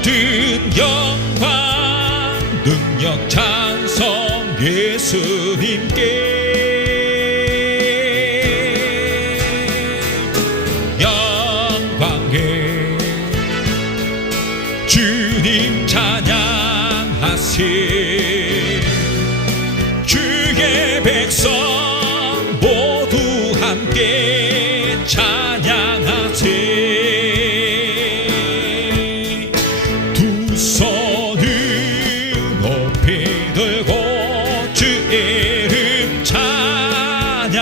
모든 영광 능력 찬송 예수님께 영광에 주님 찬양하세 주의 백성 모두 함께 찬양하세 두 손을 높이 들고 주 이름 찬양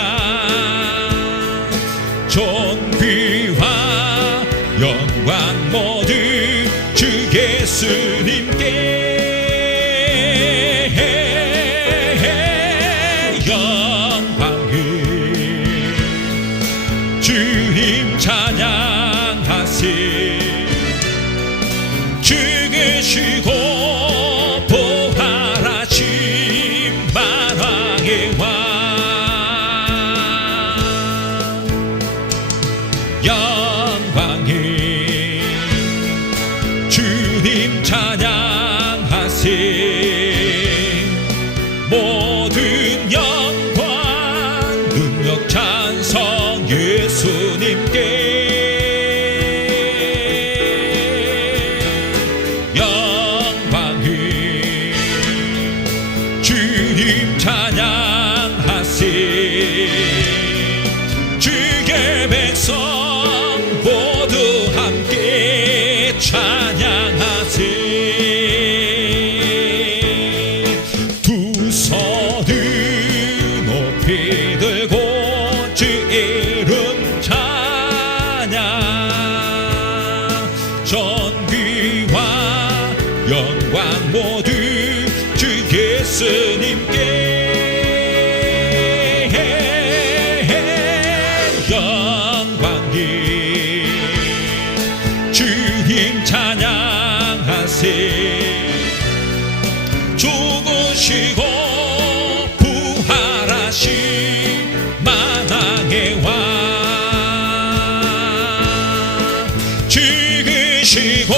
존귀와 영광 모두 주 예수님께 주님 찬양하세 죽으시고 부활하신 만왕의 왕 영광에 주님 찬양하세 모든 영광 능력 찬송 예수님께 영광을 주님 찬양하세 주의 백성 모두 함께 찬양하세 두 손을 높이 들고 주 이름 찬양 존귀와 영광 모두 주 예수님께 영광이 주님 찬양하세 죽으시고 부활하신 만왕의 왕 죽으시고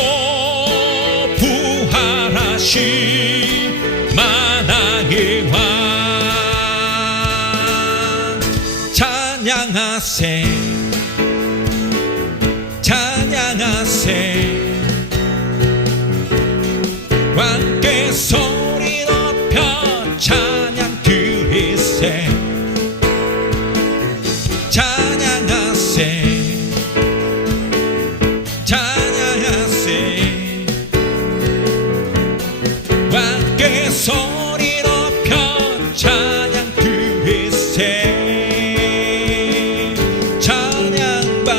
부활하신 만왕의 왕 찬양하세 찬양하세 함께 소리 높여 찬양 드리세 찬양하세 찬양하세 함께 소리 높여 찬양 드리세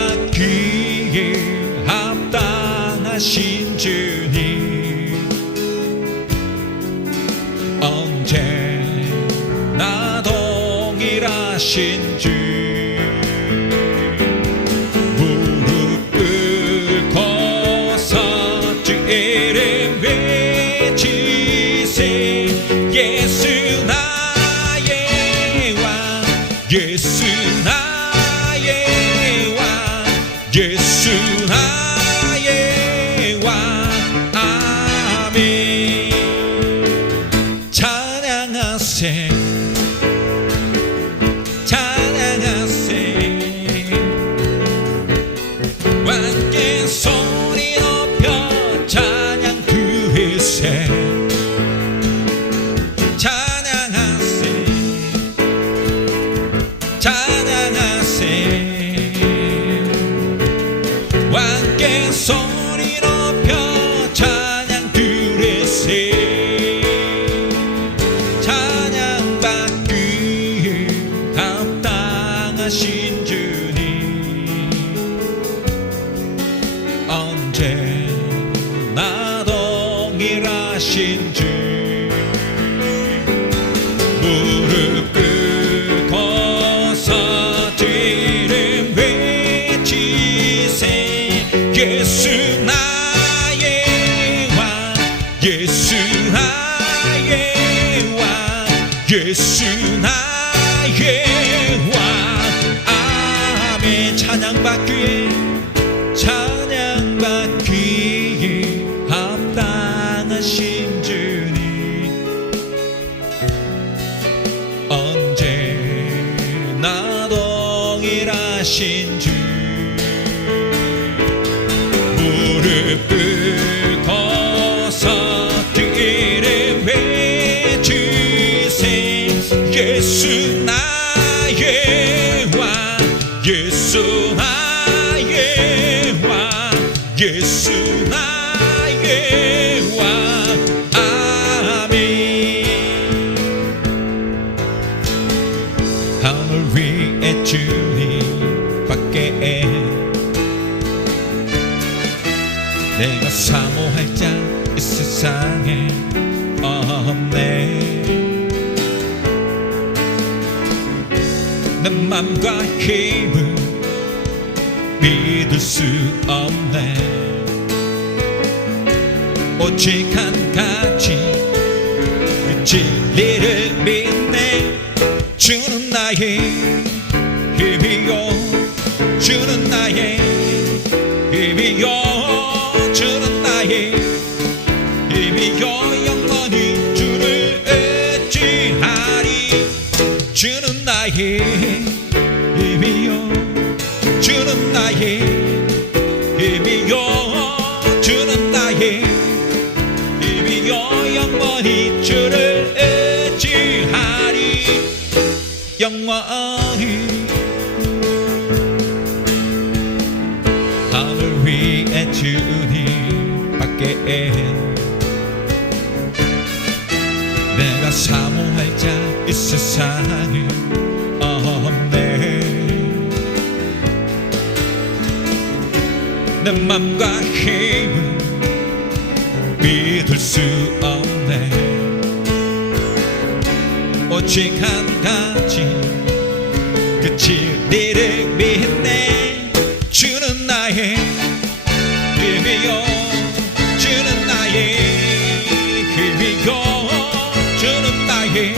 찬양받기에 합당하신 주님 언제나 동일하신 주 무릎 꿇고서 주 이름 외치세 예수 나의 왕 예수 나의 왕 예수 나의 왕 아멘 찬양하세 찬양하세 함께 소리 높여 찬양 드리세 찬양하세 찬양하세 함께 소리 높여 찬양 드리세 찬양받기에 합당하신 주님 언제나 동일하신 주 무릎 꿇고서 주 이름 외치세 예수 나의 왕 예수 나의 왕 예수 나의 왕 아멘 찬양받기에 찬양받기에 사모할 자 이 세상에 없네. 내 맘과 힘을 믿을 수 없네. 오직 한 가지 그 진리를 믿네. 주는 나의 힘이요, 주는 나의 힘이요, 주는 나의 힘이요. 영원히 주를 의지하리. 주는 나의 힘이요, 주는 나의 힘이요, 주는 나의 힘이요. 영원히 주를 의지하리. 영원히 하늘 위에 주님밖에 내가 사모할 자 이 세상에 없네. 내 맘과 힘을 믿을 수 없네. 오직 한 가지 그 진리를 믿네. 주는 나의 힘이요, 주는 나의 힘이요, 주는 나의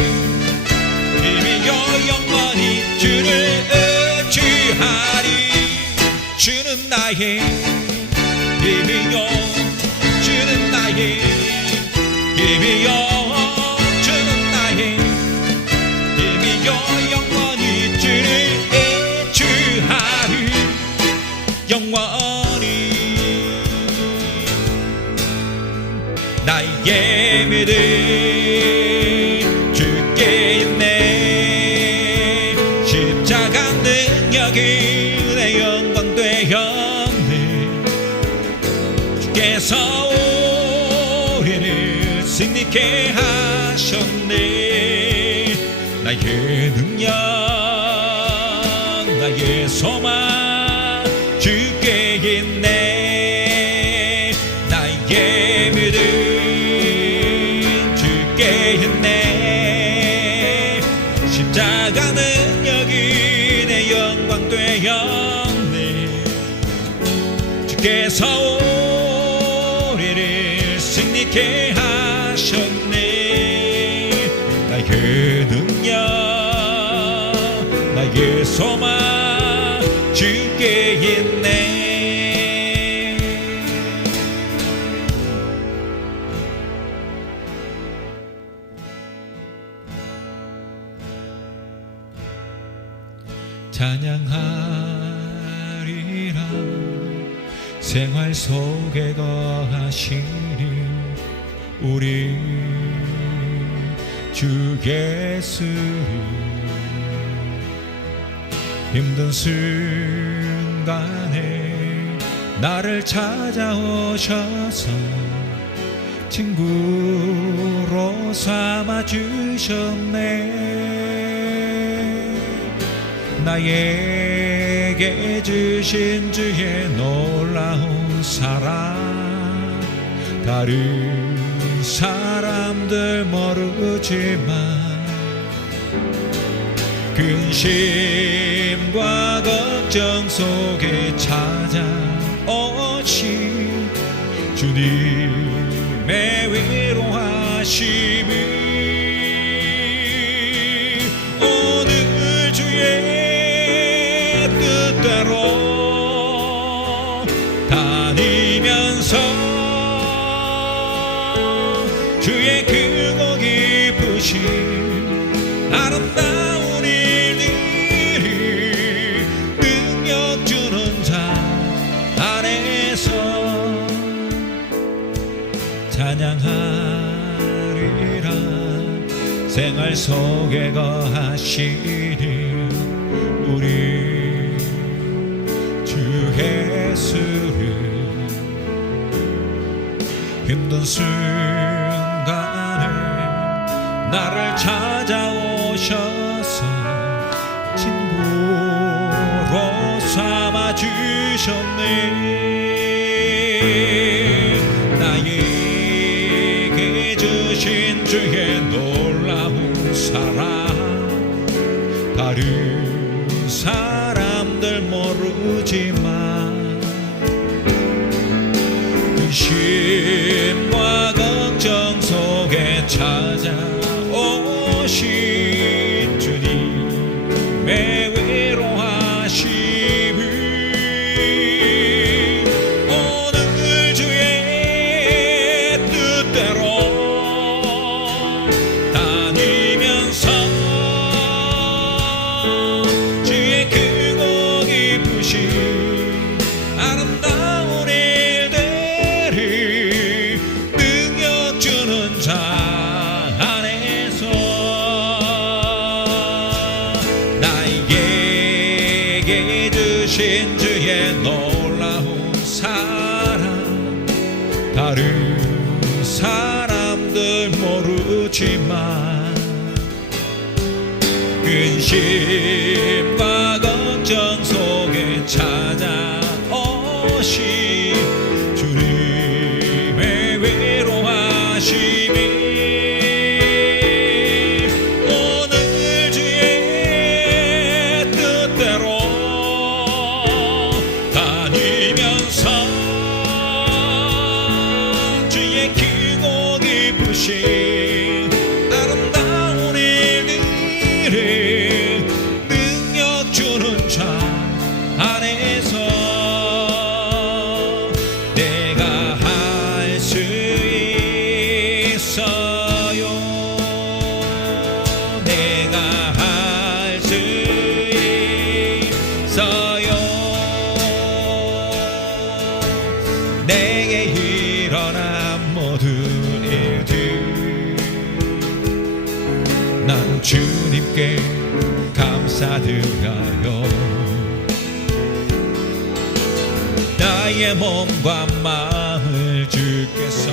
힘이요. 영원히 주를 의지하리. 주는 나의 힘이요, 주는 나의 힘이요, 주는 나의 힘이요. 영원히 주를 의지하리. 영원히 나의 믿음 주께 있네. 십자가 능력이 내 영광 되었네. 주께서 우리를 승리케 하셨네. 나의 능력 나의 소망 주께 있네. 나의 믿음 주께 있네. 십자가 능력이 내 영광 되었네. 주께서 우리를 승리케 하셨네. 나의 능력 나의 소망 주께 있네. 찬양하리라. 생활 속에 거하시니 우리 주 예수를. 힘든 순간에 나를 찾아오셔서 친구로 삼아주셨네. 나에게 주신 주의 놀라운 사랑 다른 사람들 모르지만 근심과 걱정 속에 찾아오신 주님의 위로하심이 오늘 주의 뜻대로 다니면서 주의 크고 깊으신 아름다운 일들이 능력 주는 자 안에서 찬양하리라. 생활 속에 거하시니 우리 주 예수를. 힘든 순간에 나를 찾아오셔서 친구로 삼아주셨네. 주의 놀라운 사랑 다른 사람들 모르지만 근심과 걱정 속에 찾아오신 주님의 위로하심을 오늘 주의 뜻대로 다니면서 주의 크고 깊으신 아름다운 일들을 능력 주는 자 안에서 나에게 주신 주의 놀라운 사랑 다른 사람들 모르지만 근심과 걱정 속에 찾아오신 주님의 위로하심이 오늘 주의 뜻대로 다니면서 주의 크고 깊으신 아름다운 일들을 능력 주는 자 안에서 내가 할 수 있어요. 내가 할 수 있어요. 내게 일어난 모든 일들 난 주님께 감사드려요. 나의 몸과 마음을 주께서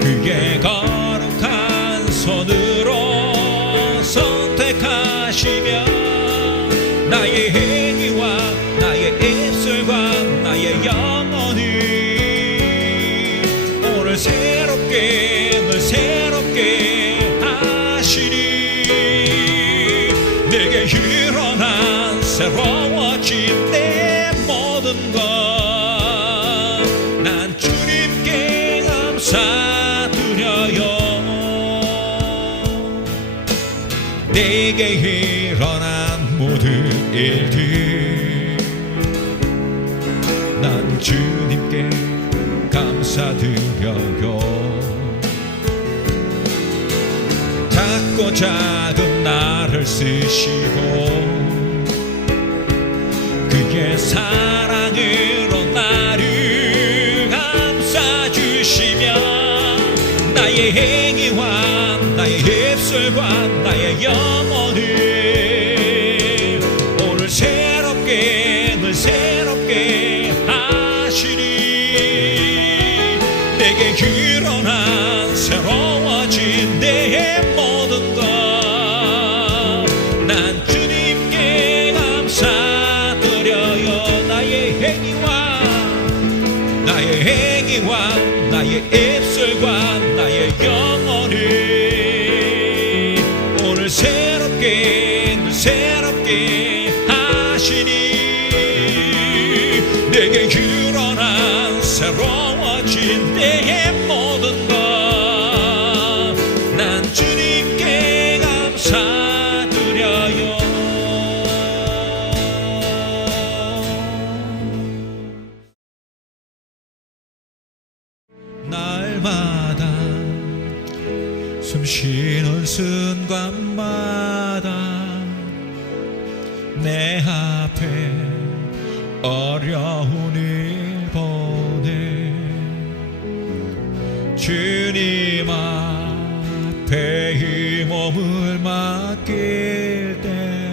그의 거룩한 손으로 선택하시며 나의 행위와 나의 입술과 나의 영혼을 오늘 새롭게 늘 새롭게 하시니 내게 일어난 새로워진 내 모든 것 난 주님께 감사드려요. 내게 일어난 모든 일들 난 주님께 감사드려요. 작고 작은 나를 쓰시고 그의 사랑으로 나를 감싸주시며 나의 행위와 나의 입술과 나의 영혼을 오늘 새롭게 늘 새롭게 하시니 내게 일어난 새로워진 내 모든 것 난 주님께 감사드려요. 나의 행위와 나의 입술과 나의 영혼을 오늘 새롭게 늘 새롭게 하시니 내게 일어난 새로워진 내 모든 것 난 주님께 감사드려요. 날마다 숨 쉬는 순간마다 내 앞에 어려운 일 보내 주님 앞에 이 몸을 맡길 때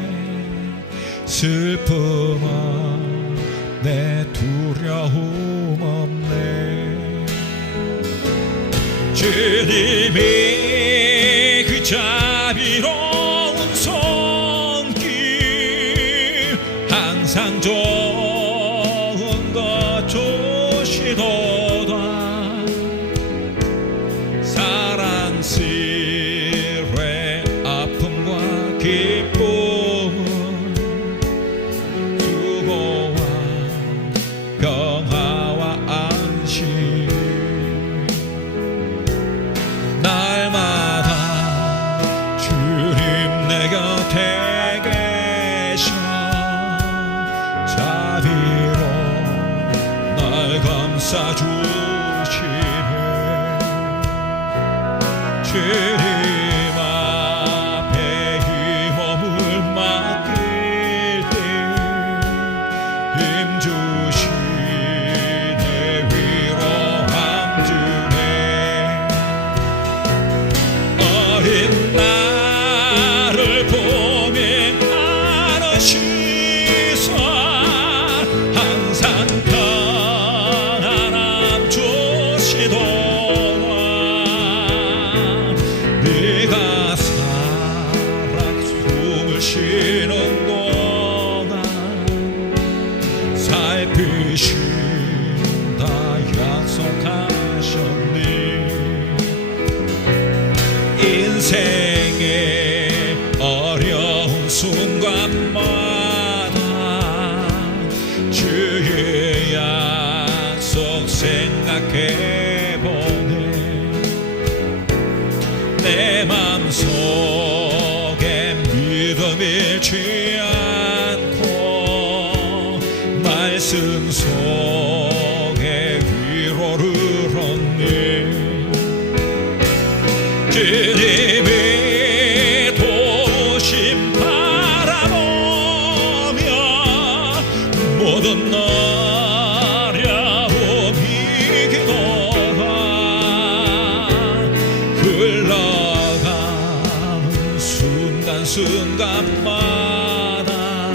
슬픔 없네 두려움 없네 주님이 그 자비로운 손길 항상 좋은 것 주시도다 감싸주시네. 주님 앞에 이 몸을 맡길 때 힘주시네. 위로함 주네. 어린 나를 보면하는 시선 항상 평안함 주시도록 네가 살아 숨을 쉬는 동안 살피신다 약속하셨니. 인생의 어려운 순간마다 주의 약속 생각해보네. 내 맘속에 믿음 잃지 않고 말씀 속에 위로를 얻네. 주님의 도우심 바라보며 모든 어려움이 기도가 흘러가는 순간순간마다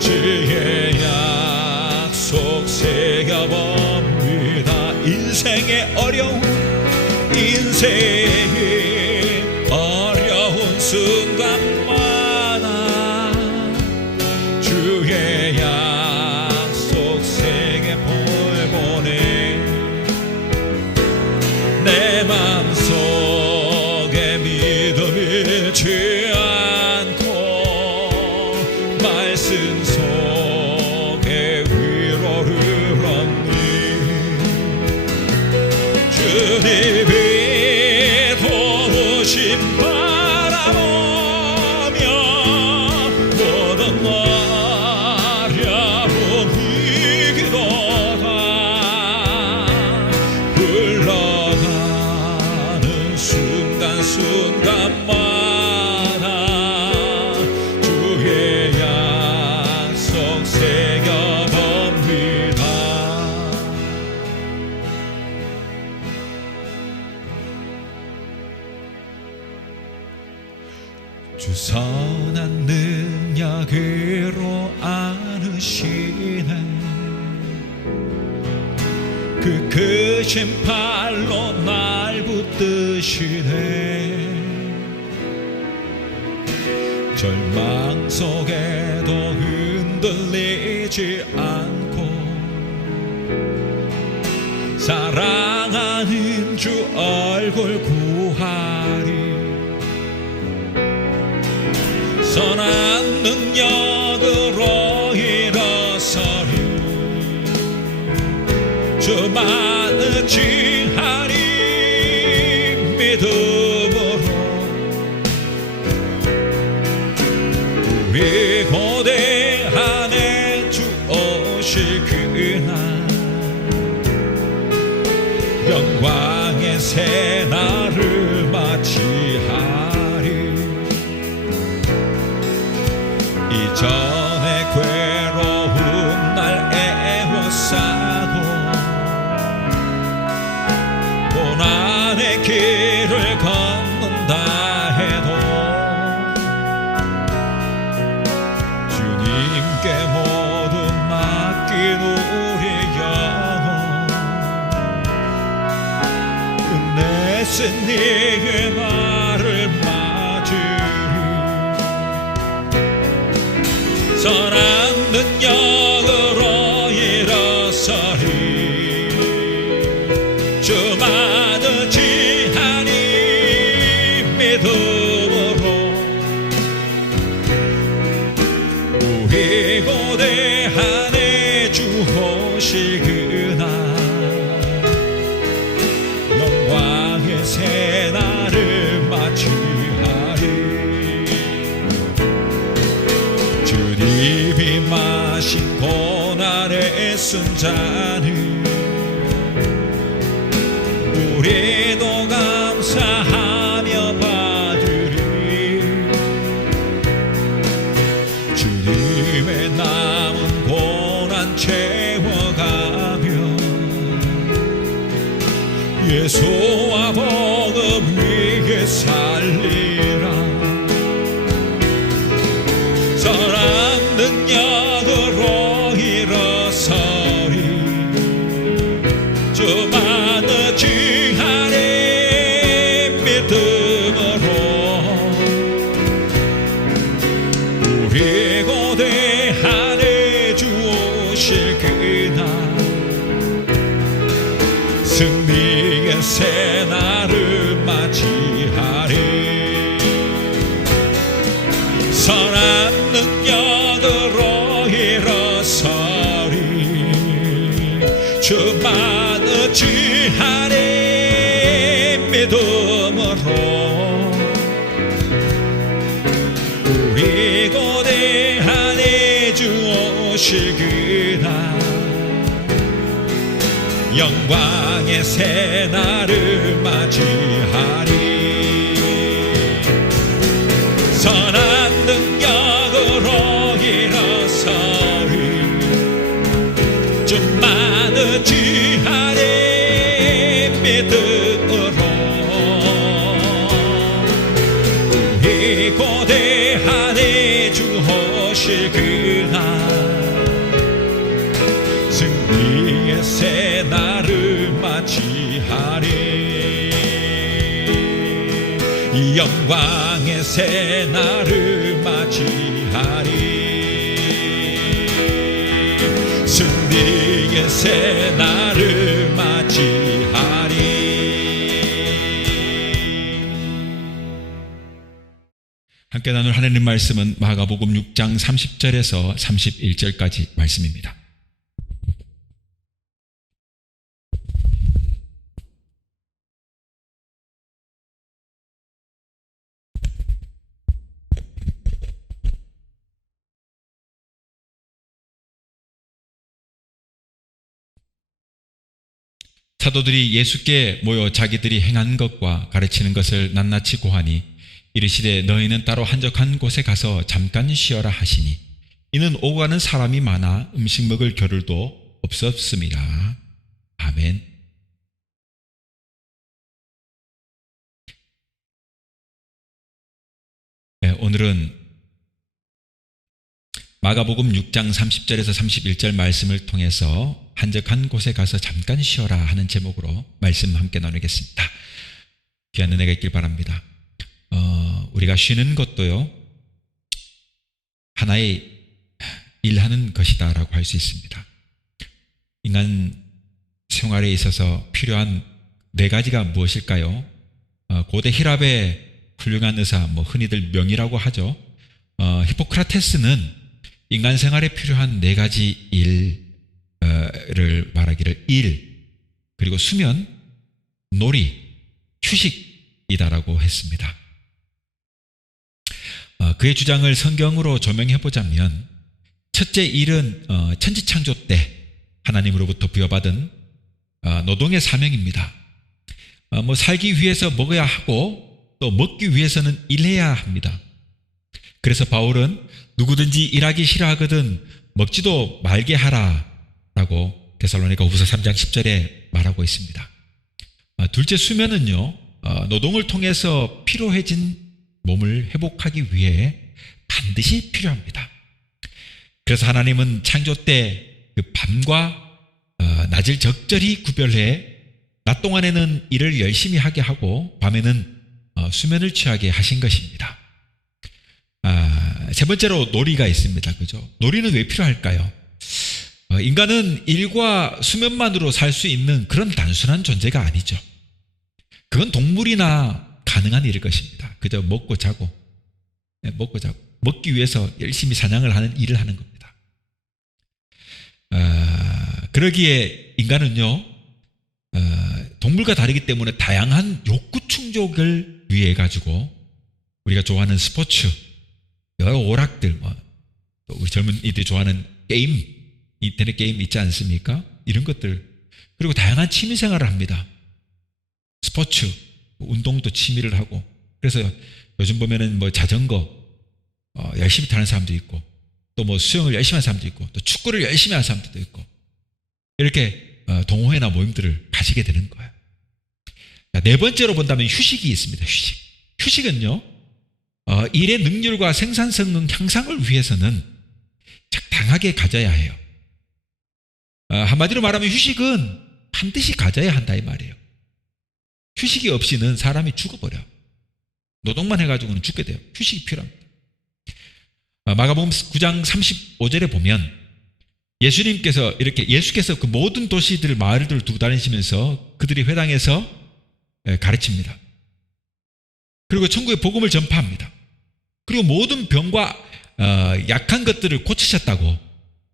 주의 약속 새겨봅니다. 인생의 어려운 순간마다 주의 약속 세계 보내. 내 맘속에 믿음 잃지 않고 말씀 속에 위로를 얻니. 주님이 도우심 바라보며 모든 어려움이 기도가 흘러가는 순간순간마다 주의 약속 새겨봅니다. 주 선한 능력으로 안으시네. 그 크신 팔로 날 붙드시네. 절망 속에도 흔들리지 않고 사랑하는 주 얼굴 구하리. 선한 능력으로 일어서리. 주만 의지하리. 믿음으로 우리 고대한에 주 오실 그날 영광의 새날을 맞이하리. 이전에 괴로운 날 애워싸고 고난의 길을 걷는다 해도 주님께 모두 맡긴 우리 영혼 끝내신 네의 말을 맞으리. 선한 능력으로 일어서리. 주만 의지하니 믿음으로 우리 고대한에 주 오실 그날 영광의 새날을 맞이하리. 주님이 마신 고난의 쓴 잔을 예수와 복음 위에 살리라. 선한 능력으로 일어서리 주만의 주하리 믿음으로 우리 고대하네 주 오실 그날 승리의 새날을 맞이하리. 선한 능력으로 일어서리 주만의 주하리 믿음으로 우리 고대하네 주 오실 그날 영광의 새날을 맞이하리. 선한 능력으로 일어서리 주만의 주하리 믿음으로 우리 고대하네 주 오실 그날 승리의 새날을 맞이하리. 영광의 새날을 맞이하리. 승리의 새날을 맞이하리. 함께 나눌 하나님 말씀은 마가복음 6장 30절에서 31절까지 말씀입니다. 사도들이 예수께 모여 자기들이 행한 것과 가르치는 것을 낱낱이 고하니 이르시되 너희는 따로 한적한 곳에 가서 잠깐 쉬어라 하시니 이는 오고 가는 사람이 많아 음식 먹을 겨를도 없었습니다. 아멘. 네, 오늘은 마가복음 6장 30절에서 31절 말씀을 통해서 한적한 곳에 가서 잠깐 쉬어라 하는 제목으로 말씀 함께 나누겠습니다. 귀한 은혜가 있길 바랍니다. 우리가 쉬는 것도요 하나의 일하는 것이다 라고 할 수 있습니다. 인간 생활에 있어서 필요한 네 가지가 무엇일까요? 고대 히랍의 훌륭한 의사, 흔히들 명의라고 하죠. 히포크라테스는 인간 생활에 필요한 네 가지 일을 말하기를 일, 그리고 수면, 놀이, 휴식이다라고 했습니다. 그의 주장을 성경으로 조명해보자면 첫째 일은 천지창조 때 하나님으로부터 부여받은 노동의 사명입니다. 살기 위해서 먹어야 하고 또 먹기 위해서는 일해야 합니다. 그래서 바울은 누구든지 일하기 싫어하거든 먹지도 말게 하라 라고 데살로니가 후서 3장 10절에 말하고 있습니다. 둘째, 수면은요 노동을 통해서 피로해진 몸을 회복하기 위해 반드시 필요합니다. 그래서 하나님은 창조 때 그 밤과 낮을 적절히 구별해 낮 동안에는 일을 열심히 하게 하고 밤에는 수면을 취하게 하신 것입니다. 세 번째로 놀이가 있습니다. 그죠? 놀이는 왜 필요할까요? 인간은 일과 수면만으로 살 수 있는 그런 단순한 존재가 아니죠. 그건 동물이나 가능한 일일 것입니다. 그저 먹고 자고 먹기 위해서 열심히 사냥을 하는 일을 하는 겁니다. 그러기에 인간은요 동물과 다르기 때문에 다양한 욕구 충족을 위해 가지고 우리가 좋아하는 스포츠, 여러 오락들, 또 우리 젊은이들이 좋아하는 게임, 인터넷 게임 있지 않습니까? 이런 것들, 그리고 다양한 취미 생활을 합니다. 스포츠, 운동도 취미를 하고. 그래서 요즘 보면은 자전거 열심히 타는 사람도 있고, 또 수영을 열심히 하는 사람도 있고, 또 축구를 열심히 하는 사람들도 있고, 이렇게 동호회나 모임들을 가지게 되는 거예요. 네 번째로 본다면 휴식이 있습니다. 휴식은요, 일의 능률과 생산성 향상을 위해서는 적당하게 가져야 해요. 한마디로 말하면 휴식은 반드시 가져야 한다 이 말이에요. 휴식이 없이는 사람이 죽어버려. 노동만 해가지고는 죽게 돼요. 휴식이 필요합니다. 마가복음 9장 35절에 보면 예수께서 그 모든 도시들, 마을들을 두고 다니시면서 그들이 회당에서 가르칩니다. 그리고 천국의 복음을 전파합니다. 그리고 모든 병과 약한 것들을 고치셨다고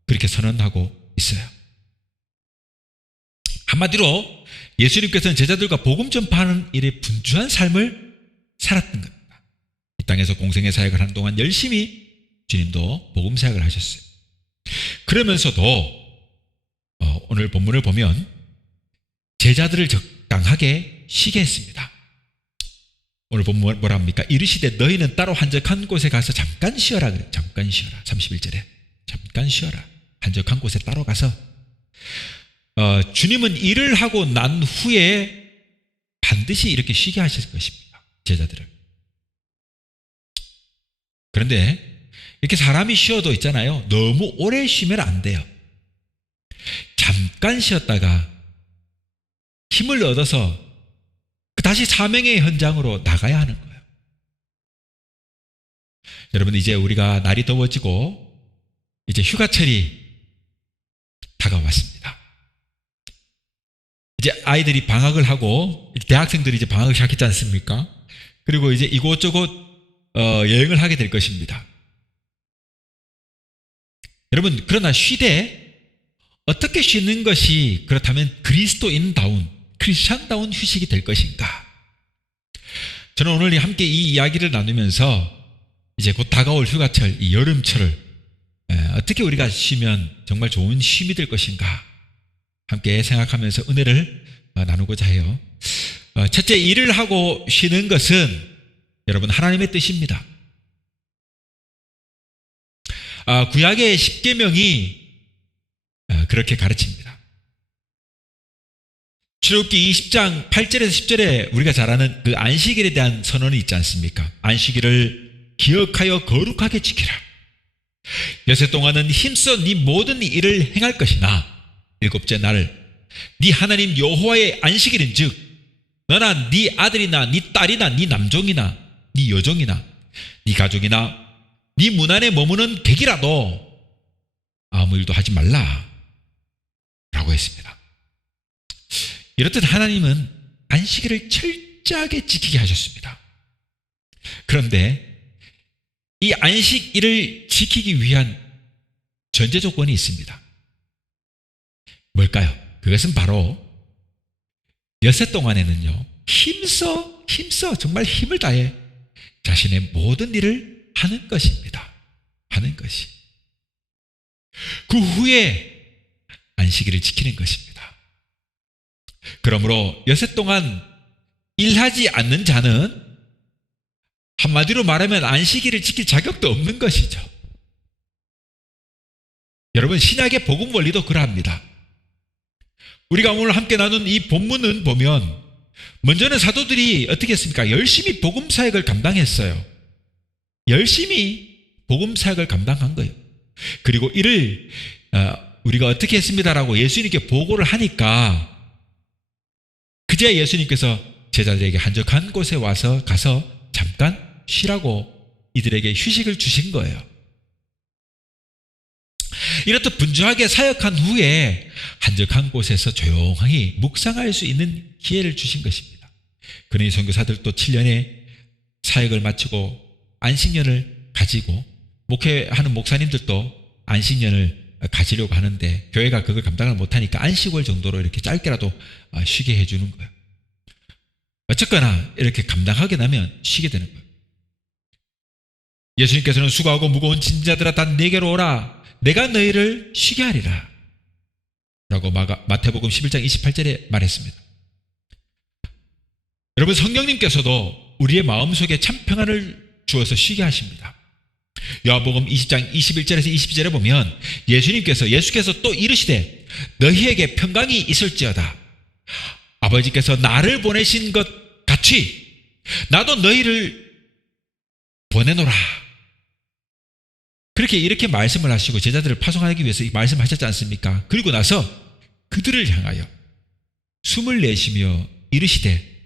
그렇게 선언하고 있어요. 한마디로 예수님께서는 제자들과 복음 전파하는 일에 분주한 삶을 살았던 겁니다. 이 땅에서 공생의 사역을 하는 동안 열심히 주님도 복음 사역을 하셨어요. 그러면서도 오늘 본문을 보면 제자들을 적당하게 쉬게 했습니다. 오늘 본문 뭐라 합니까? 이르시되 너희는 따로 한적한 곳에 가서 잠깐 쉬어라 그래요. 잠깐 쉬어라. 31절에 잠깐 쉬어라. 한적한 곳에 따로 가서 주님은 일을 하고 난 후에 반드시 이렇게 쉬게 하실 것입니다. 제자들을. 그런데 이렇게 사람이 쉬어도 있잖아요. 너무 오래 쉬면 안 돼요. 잠깐 쉬었다가 힘을 얻어서 다시 사명의 현장으로 나가야 하는 거예요. 여러분, 이제 우리가 날이 더워지고 이제 휴가철이 다가왔습니다. 이제 아이들이 방학을 하고 대학생들이 이제 방학을 시작했지 않습니까? 그리고 이제 이곳저곳 여행을 하게 될 것입니다. 여러분, 그러나 쉬되 어떻게 쉬는 것이 그렇다면 그리스도인다운, 크리스찬다운 휴식이 될 것인가? 저는 오늘 함께 이 이야기를 나누면서 이제 곧 다가올 휴가철, 이 여름철을 어떻게 우리가 쉬면 정말 좋은 쉼이 될 것인가? 함께 생각하면서 은혜를 나누고자 해요. 첫째, 일을 하고 쉬는 것은 여러분 하나님의 뜻입니다. 구약의 십계명이 그렇게 가르칩니다. 출애굽기 20장 8절에서 10절에 우리가 잘 아는 그 안식일에 대한 선언이 있지 않습니까? 안식일을 기억하여 거룩하게 지키라. 여섯 동안은 힘써 네 모든 일을 행할 것이나 일곱째 날 네 하나님 여호와의 안식일인즉 너나 네 아들이나 네 딸이나 네 남종이나 네 여종이나 네 가족이나 네 문 안에 머무는 객이라도 아무 일도 하지 말라 라고 했습니다. 이렇듯 하나님은 안식일을 철저하게 지키게 하셨습니다. 그런데 이 안식일을 지키기 위한 전제 조건이 있습니다. 뭘까요? 그것은 바로 여섯 동안에는요, 힘써 정말 힘을 다해 자신의 모든 일을 하는 것입니다. 하는 것이. 그 후에 안식일을 지키는 것입니다. 그러므로 여섯 동안 일하지 않는 자는 한마디로 말하면 안식일을 지킬 자격도 없는 것이죠. 여러분, 신약의 복음 원리도 그러합니다. 우리가 오늘 함께 나눈 이 본문은 보면 먼저는 사도들이 어떻게 했습니까? 열심히 복음 사역을 감당했어요. 열심히 복음 사역을 감당한 거예요. 그리고 이를 우리가 어떻게 했습니다라고 예수님께 보고를 하니까 그제야 예수님께서 제자들에게 한적한 곳에 가서 잠깐 쉬라고 이들에게 휴식을 주신 거예요. 이렇듯 분주하게 사역한 후에 한적한 곳에서 조용히 묵상할 수 있는 기회를 주신 것입니다. 그러니 선교사들도 7년의 사역을 마치고 안식년을 가지고 목회하는 목사님들도 안식년을 가지려고 하는데 교회가 그걸 감당을 못하니까 안식월 정도로 이렇게 짧게라도 쉬게 해주는 거예요. 어쨌거나 이렇게 감당하게 되면 쉬게 되는 거예요. 예수님께서는 수고하고 무거운 짐진 자들아 다 내게로 오라. 내가 너희를 쉬게 하리라 라고 마태복음 11장 28절에 말했습니다. 여러분, 성령님께서도 우리의 마음속에 참 평안을 주어서 쉬게 하십니다. 요한복음 20장 21절에서 22절에 보면 예수께서 또 이르시되 너희에게 평강이 있을지어다. 아버지께서 나를 보내신 것 같이 나도 너희를 보내노라. 이렇게 말씀을 하시고 제자들을 파송하기 위해서 말씀하셨지 않습니까? 그리고 나서 그들을 향하여 숨을 내쉬며 이르시되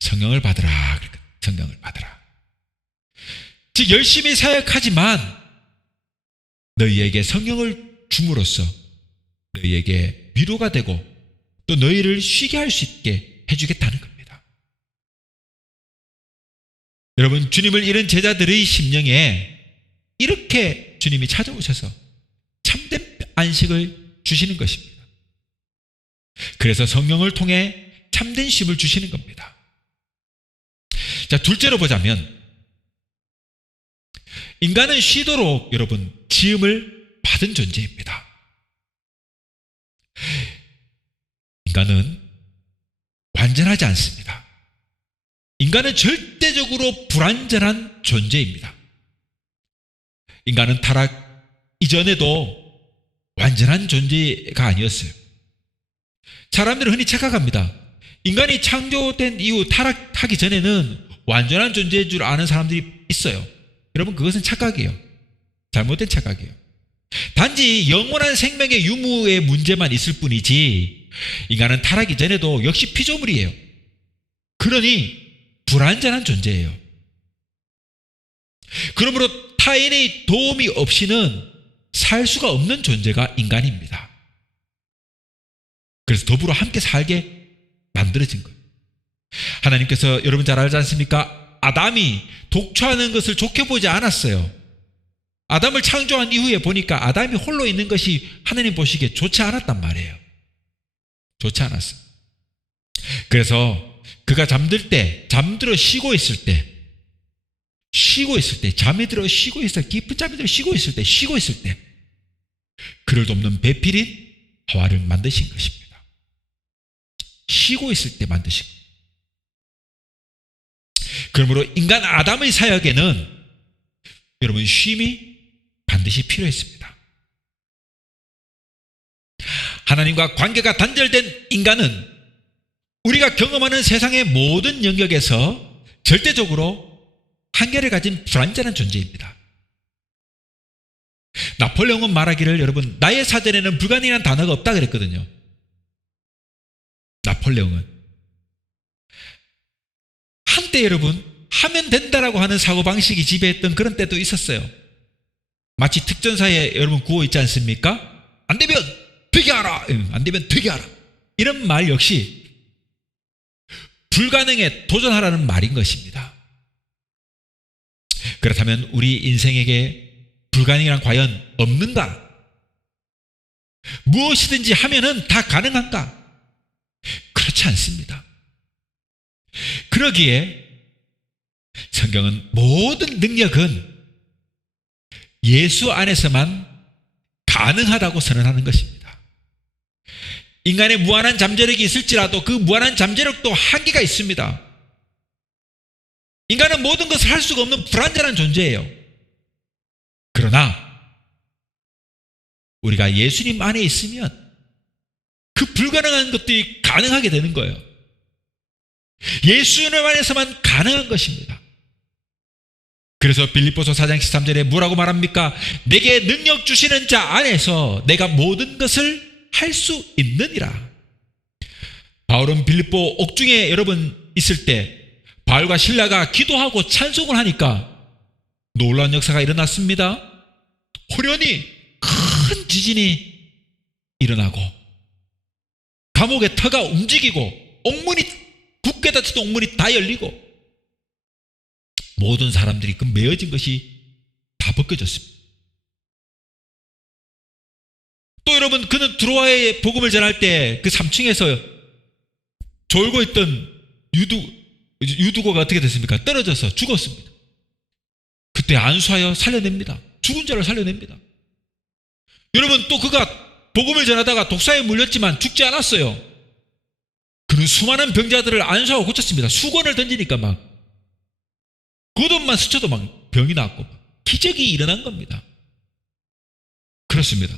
성령을 받으라. 성령을 받으라. 즉 열심히 사역하지만 너희에게 성령을 줌으로써 너희에게 위로가 되고 또 너희를 쉬게 할 수 있게 해주겠다는 겁니다. 여러분, 주님을 잃은 제자들의 심령에 이렇게 주님이 찾아오셔서 참된 안식을 주시는 것입니다. 그래서 성령을 통해 참된 쉼을 주시는 겁니다. 자, 둘째로 보자면 인간은 쉬도록 여러분 지음을 받은 존재입니다. 인간은 완전하지 않습니다. 인간은 절대적으로 불완전한 존재입니다. 인간은 타락 이전에도 완전한 존재가 아니었어요. 사람들은 흔히 착각합니다. 인간이 창조된 이후 타락하기 전에는 완전한 존재인 줄 아는 사람들이 있어요. 여러분, 그것은 착각이에요. 잘못된 착각이에요. 단지 영원한 생명의 유무의 문제만 있을 뿐이지 인간은 타락 이전에도 역시 피조물이에요. 그러니 불완전한 존재예요. 그러므로 타인의 도움이 없이는 살 수가 없는 존재가 인간입니다. 그래서 더불어 함께 살게 만들어진 거예요. 하나님께서 여러분 잘 알지 않습니까? 아담이 독초하는 것을 좋게 보지 않았어요. 아담을 창조한 이후에 보니까 아담이 홀로 있는 것이 하나님 보시기에 좋지 않았단 말이에요. 좋지 않았어요. 그래서 그가 잠들어 쉬고 있을 때, 잠에 들어 쉬고 있을 때, 깊은 잠에 들어 쉬고 있을 때, 그를 돕는 배필인 하와를 만드신 것입니다. 쉬고 있을 때 만드신 것입니다. 그러므로 인간 아담의 사역에는 여러분 쉼이 반드시 필요했습니다. 하나님과 관계가 단절된 인간은 우리가 경험하는 세상의 모든 영역에서 절대적으로 한계를 가진 불완전한 존재입니다. 나폴레옹은 말하기를 여러분 나의 사전에는 불가능한 단어가 없다 그랬거든요. 나폴레옹은 한때 여러분 하면 된다라고 하는 사고방식이 지배했던 그런 때도 있었어요. 마치 특전사에 여러분 구호 있지 않습니까? 안 되면 되게 하라. 안 되면 되게 하라. 이런 말 역시 불가능에 도전하라는 말인 것입니다. 그렇다면 우리 인생에게 불가능이란 과연 없는가? 무엇이든지 하면은 다 가능한가? 그렇지 않습니다. 그러기에 성경은 모든 능력은 예수 안에서만 가능하다고 선언하는 것입니다. 인간의 무한한 잠재력이 있을지라도 그 무한한 잠재력도 한계가 있습니다. 인간은 모든 것을 할 수가 없는 불완전한 존재예요. 그러나 우리가 예수님 안에 있으면 그 불가능한 것들이 가능하게 되는 거예요. 예수님 안에서만 가능한 것입니다. 그래서 빌립보서 4장 13절에 뭐라고 말합니까? 내게 능력 주시는 자 안에서 내가 모든 것을 할 수 있느니라. 바울은 빌립보 옥중에 여러분 있을 때 바울과 실라가 기도하고 찬송을 하니까 놀라운 역사가 일어났습니다. 호련히 큰 지진이 일어나고 감옥의 터가 움직이고 옥문이 굳게 닫혔던 옥문이 다 열리고 모든 사람들이 그 메어진 것이 다 벗겨졌습니다. 또 여러분 그는 드로아의 복음을 전할 때 그 3층에서 졸고 있던 유두고가 어떻게 됐습니까? 떨어져서 죽었습니다. 그때 안수하여 살려냅니다. 죽은 자를 살려냅니다. 여러분 또 그가 복음을 전하다가 독사에 물렸지만 죽지 않았어요. 그는 수많은 병자들을 안수하고 고쳤습니다. 수건을 던지니까 막 겉옷만 스쳐도 막 병이 났고 기적이 일어난 겁니다. 그렇습니다.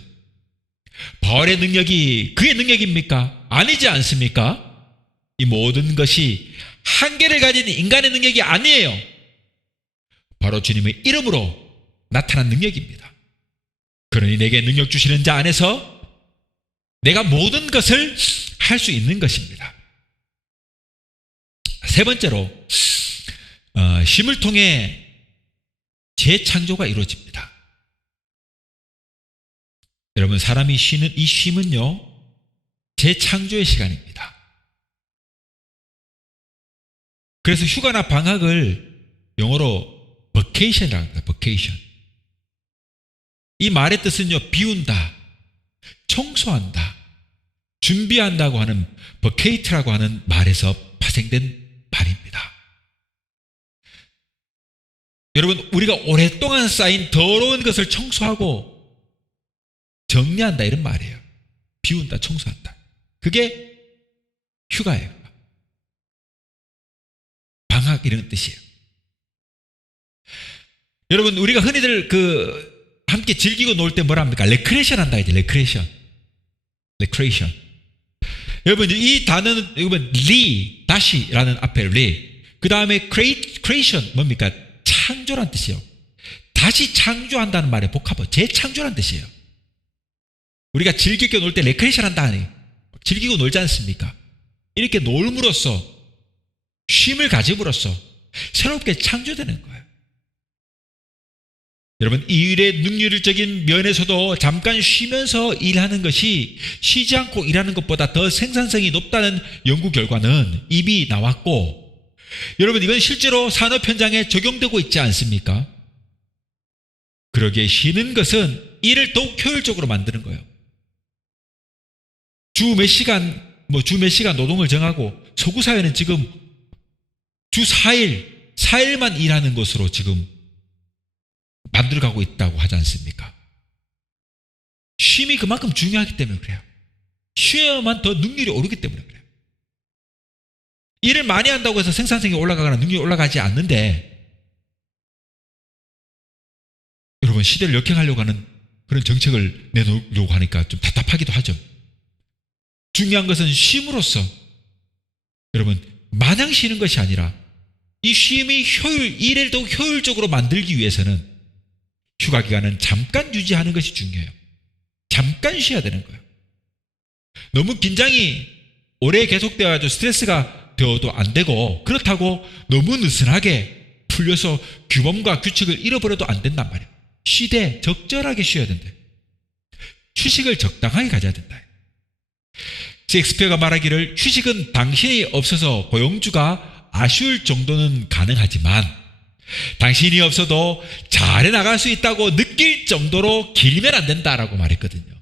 바울의 능력이 그의 능력입니까? 아니지 않습니까? 이 모든 것이 한계를 가진 인간의 능력이 아니에요. 바로 주님의 이름으로 나타난 능력입니다. 그러니 내게 능력 주시는 자 안에서 내가 모든 것을 할 수 있는 것입니다. 세 번째로 쉼을 통해 재창조가 이루어집니다. 여러분, 사람이 쉬는 이 쉼은요, 재창조의 시간입니다. 그래서 휴가나 방학을 영어로 버케이션이라고 합니다. 버케이션. 이 말의 뜻은요, 비운다, 청소한다, 준비한다고 하는 버케이트라고 하는 말에서 파생된 말입니다. 여러분, 우리가 오랫동안 쌓인 더러운 것을 청소하고 정리한다, 이런 말이에요. 비운다, 청소한다. 그게 휴가예요. 방학 이런 뜻이에요. 여러분, 우리가 흔히들 함께 즐기고 놀 때 뭐라 합니까? 레크레이션 한다 이제. 레크레이션. 여러분, 이 단어는 여러분 다시라는 앞에 그 다음에 creation 뭡니까? 창조란 뜻이에요. 다시 창조한다는 말의 복합어, 재창조란 뜻이에요. 우리가 즐겁게 놀 때 레크레이션 한다 하니 즐기고 놀지 않습니까? 이렇게 놀므로써, 쉼을 가짐으로써 새롭게 창조되는 거예요. 여러분, 이 일의 능률적인 면에서도 잠깐 쉬면서 일하는 것이 쉬지 않고 일하는 것보다 더 생산성이 높다는 연구 결과는 이미 나왔고, 여러분, 이건 실제로 산업 현장에 적용되고 있지 않습니까? 그러기에 쉬는 것은 일을 더욱 효율적으로 만드는 거예요. 주 몇 시간 노동을 정하고 서구사회는 지금 주 4일만 일하는 것으로 지금 만들어가고 있다고 하지 않습니까? 쉼이 그만큼 중요하기 때문에 그래요. 쉬어야만 더 능률이 오르기 때문에 그래요. 일을 많이 한다고 해서 생산성이 올라가거나 능률이 올라가지 않는데, 여러분, 시대를 역행하려고 하는 그런 정책을 내놓으려고 하니까 좀 답답하기도 하죠. 중요한 것은 쉼으로써, 여러분, 마냥 쉬는 것이 아니라 이 쉼이 일을 더욱 효율적으로 만들기 위해서는 휴가 기간은 잠깐 유지하는 것이 중요해요. 잠깐 쉬어야 되는 거예요. 너무 긴장이 오래 계속되어가지고 스트레스가 되어도 안 되고, 그렇다고 너무 느슨하게 풀려서 규범과 규칙을 잃어버려도 안 된단 말이에요. 쉬되 적절하게 쉬어야 된다. 휴식을 적당하게 가져야 된다. 셰익스피어가 말하기를 휴식은 당신이 없어서 고용주가 아쉬울 정도는 가능하지만 당신이 없어도 잘해 나갈 수 있다고 느낄 정도로 길면 안 된다라고 말했거든요.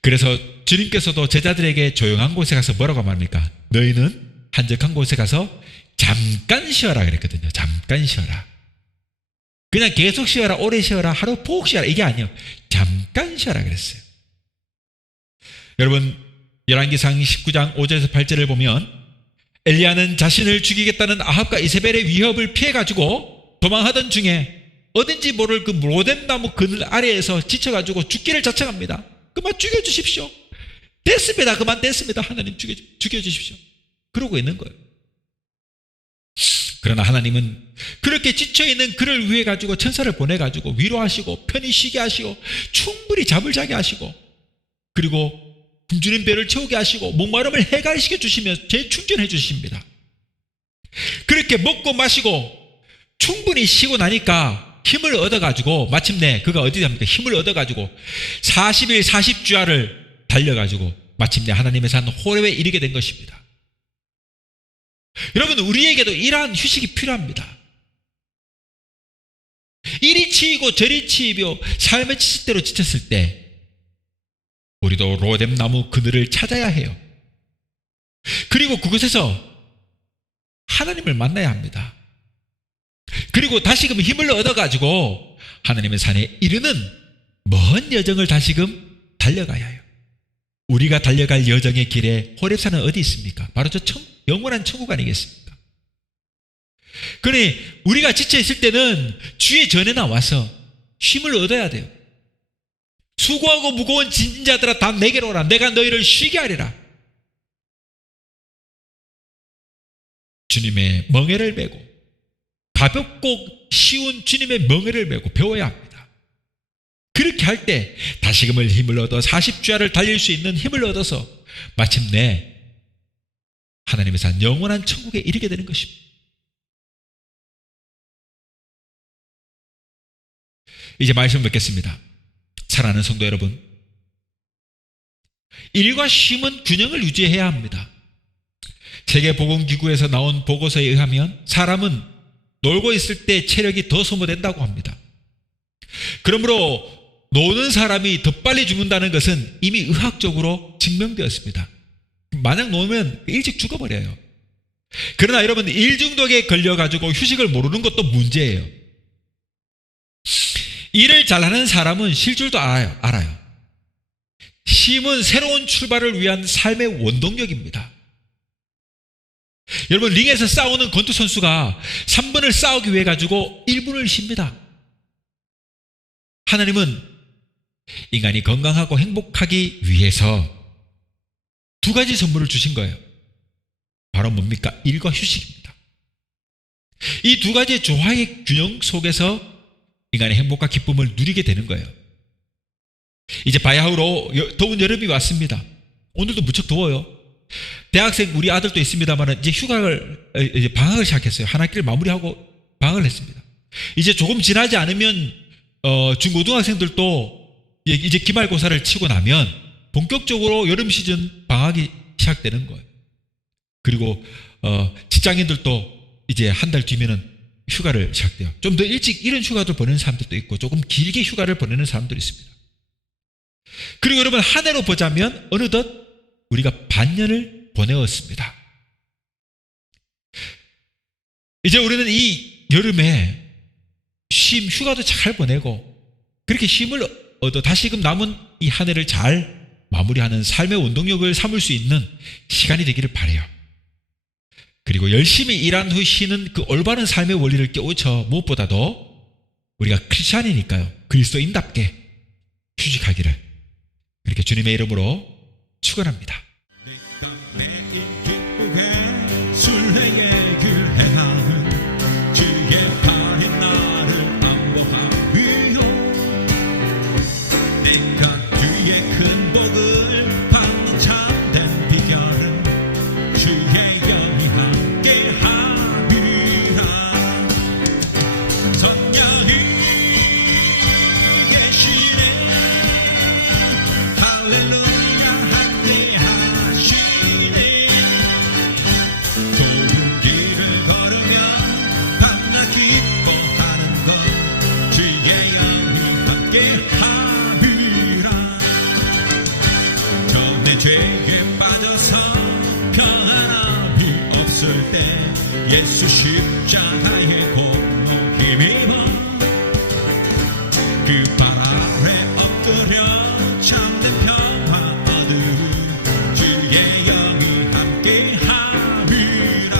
그래서 주님께서도 제자들에게 조용한 곳에 가서 뭐라고 말합니까? 너희는 한적한 곳에 가서 잠깐 쉬어라 그랬거든요. 잠깐 쉬어라. 그냥 계속 쉬어라, 오래 쉬어라, 하루 푹 쉬어라, 이게 아니에요. 잠깐 쉬어라 그랬어요. 여러분, 열왕기상 19장 5절에서 8절을 보면 엘리야는 자신을 죽이겠다는 아합과 이세벨의 위협을 피해가지고 도망하던 중에 어딘지 모를 그 로뎀 나무 그늘 아래에서 지쳐가지고 죽기를 자청합니다. 그만 죽여주십시오. 됐습니다. 그만 됐습니다. 하나님 죽여주십시오. 그러고 있는 거예요. 그러나 하나님은 그렇게 지쳐있는 그를 위해 가지고 천사를 보내가지고 위로하시고 편히 쉬게 하시고 충분히 잠을 자게 하시고, 그리고 굶주린 배를 채우게 하시고 목마름을 해갈시켜 주시며 재충전해 주십니다. 그렇게 먹고 마시고 충분히 쉬고 나니까 힘을 얻어가지고 마침내 그가 어디 갑니까? 힘을 얻어가지고 40일 40주야를 달려가지고 마침내 하나님의 산 호렙에 이르게 된 것입니다. 여러분, 우리에게도 이러한 휴식이 필요합니다. 이리 치이고 저리 치이며 삶의 지싯대로 지쳤을 때 우리도 로뎀 나무 그늘을 찾아야 해요. 그리고 그곳에서 하나님을 만나야 합니다. 그리고 다시금 힘을 얻어가지고 하나님의 산에 이르는 먼 여정을 다시금 달려가야 해요. 우리가 달려갈 여정의 길에 호렙산은 어디 있습니까? 바로 저 영원한 천국 아니겠습니까? 그러니 우리가 지쳐 있을 때는 주의 전에 나와서 쉼을 얻어야 돼요. 수고하고 무거운 짐진 자들아 다 내게로 오라. 내가 너희를 쉬게 하리라. 주님의 멍에를 메고, 가볍고 쉬운 주님의 멍에를 메고 배워야 합니다. 그렇게 할 때 다시금을 힘을 얻어 40주야를 달릴 수 있는 힘을 얻어서 마침내 하나님의 산 영원한 천국에 이르게 되는 것입니다. 이제 말씀 뵙겠습니다. 사랑하는 성도 여러분, 일과 쉼은 균형을 유지해야 합니다. 세계보건기구에서 나온 보고서에 의하면 사람은 놀고 있을 때 체력이 더 소모된다고 합니다. 그러므로 노는 사람이 더 빨리 죽는다는 것은 이미 의학적으로 증명되었습니다. 만약 노면 일찍 죽어버려요. 그러나 여러분, 일 중독에 걸려가지고 휴식을 모르는 것도 문제예요. 일을 잘하는 사람은 쉴 줄도 알아요. 쉼은 새로운 출발을 위한 삶의 원동력입니다. 여러분, 링에서 싸우는 권투 선수가 3분을 싸우기 위해 가지고 1분을 쉽니다. 하나님은 인간이 건강하고 행복하기 위해서 두 가지 선물을 주신 거예요. 바로 뭡니까? 일과 휴식입니다. 이 두 가지의 조화의 균형 속에서 인간의 행복과 기쁨을 누리게 되는 거예요. 이제 바야흐로 더운 여름이 왔습니다. 오늘도 무척 더워요. 대학생 우리 아들도 있습니다만 이제 방학을 시작했어요. 한 학기를 마무리하고 방학을 했습니다. 이제 조금 지나지 않으면 중고등학생들도 이제 기말고사를 치고 나면 본격적으로 여름 시즌 방학이 시작되는 거예요. 그리고 직장인들도 이제 한 달 뒤면은 휴가를 시작돼요. 좀 더 일찍 이런 휴가를 보내는 사람들도 있고 조금 길게 휴가를 보내는 사람들이 있습니다. 그리고 여러분, 한 해로 보자면 어느덧 우리가 반년을 보내었습니다. 이제 우리는 이 여름에 휴가도 잘 보내고 그렇게 쉼을 얻어 다시금 남은 이 한 해를 잘 마무리하는 삶의 원동력을 삼을 수 있는 시간이 되기를 바라요. 그리고 열심히 일한 후 쉬는 그 올바른 삶의 원리를 깨우쳐 무엇보다도 우리가 크리스찬이니까요, 그리스도인답게 휴식하기를 그렇게 주님의 이름으로 축원합니다. 죄에 빠져서 평안함이 없을 때 예수 십자가의 공로 힘입어 그 발 아래 엎드려 참된 평화 얻으리 주의 영이 함께 함이라.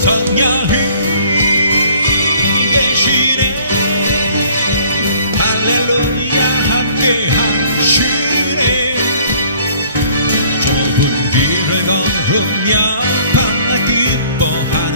성령이 계시네 할렐루야 함께 하시네. 좁은 길을 걸으며 밤낮 기뻐하는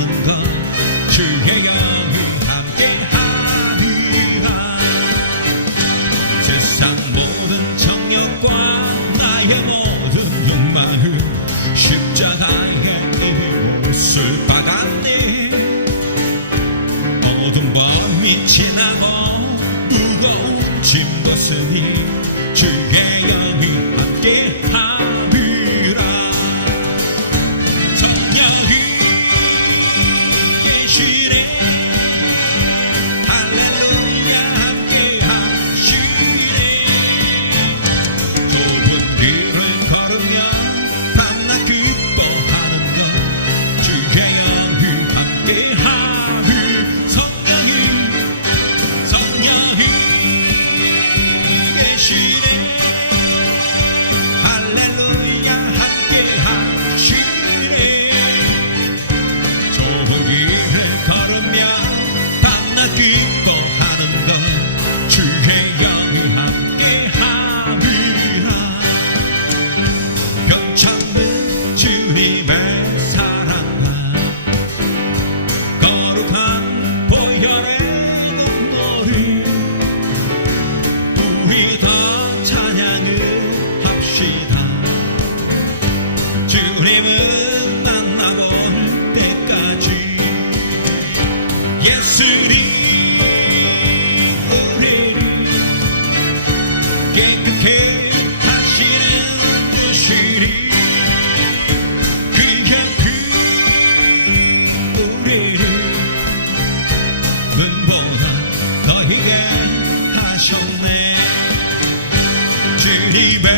주님의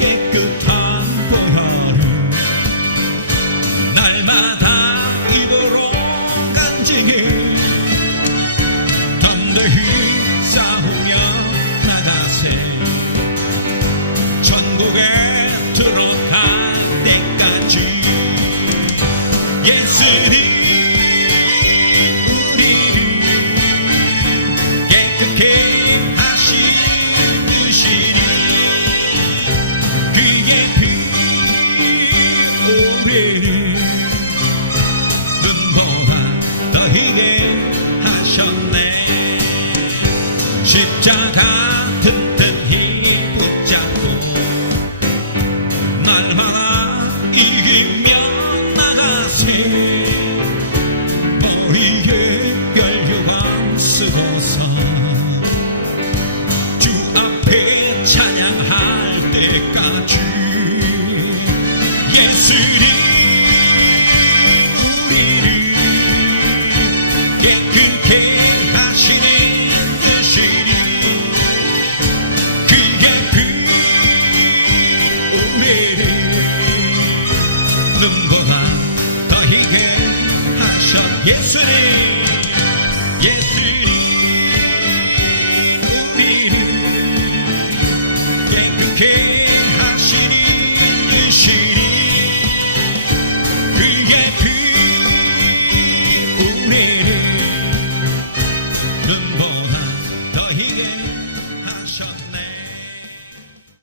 깨끗한 보혈을 날마다 입으로 간직해 담대히 싸우며 나가세 천국에 들어갈 때까지 예수님 우리를 깨끗게 하시니 그의 피 오래를 눈보라 더히게 하셨네 십자가 튼튼히 붙잡고 날마다 이기며 나가세 머리에 혈류관 쓰고서 주 앞에 찬양할 때까지 예수님 우리를 깨끗게 하시는 듯이니 그의 피 우리를 눈보다 더히게 하셨 예수님 우리를 깨끗게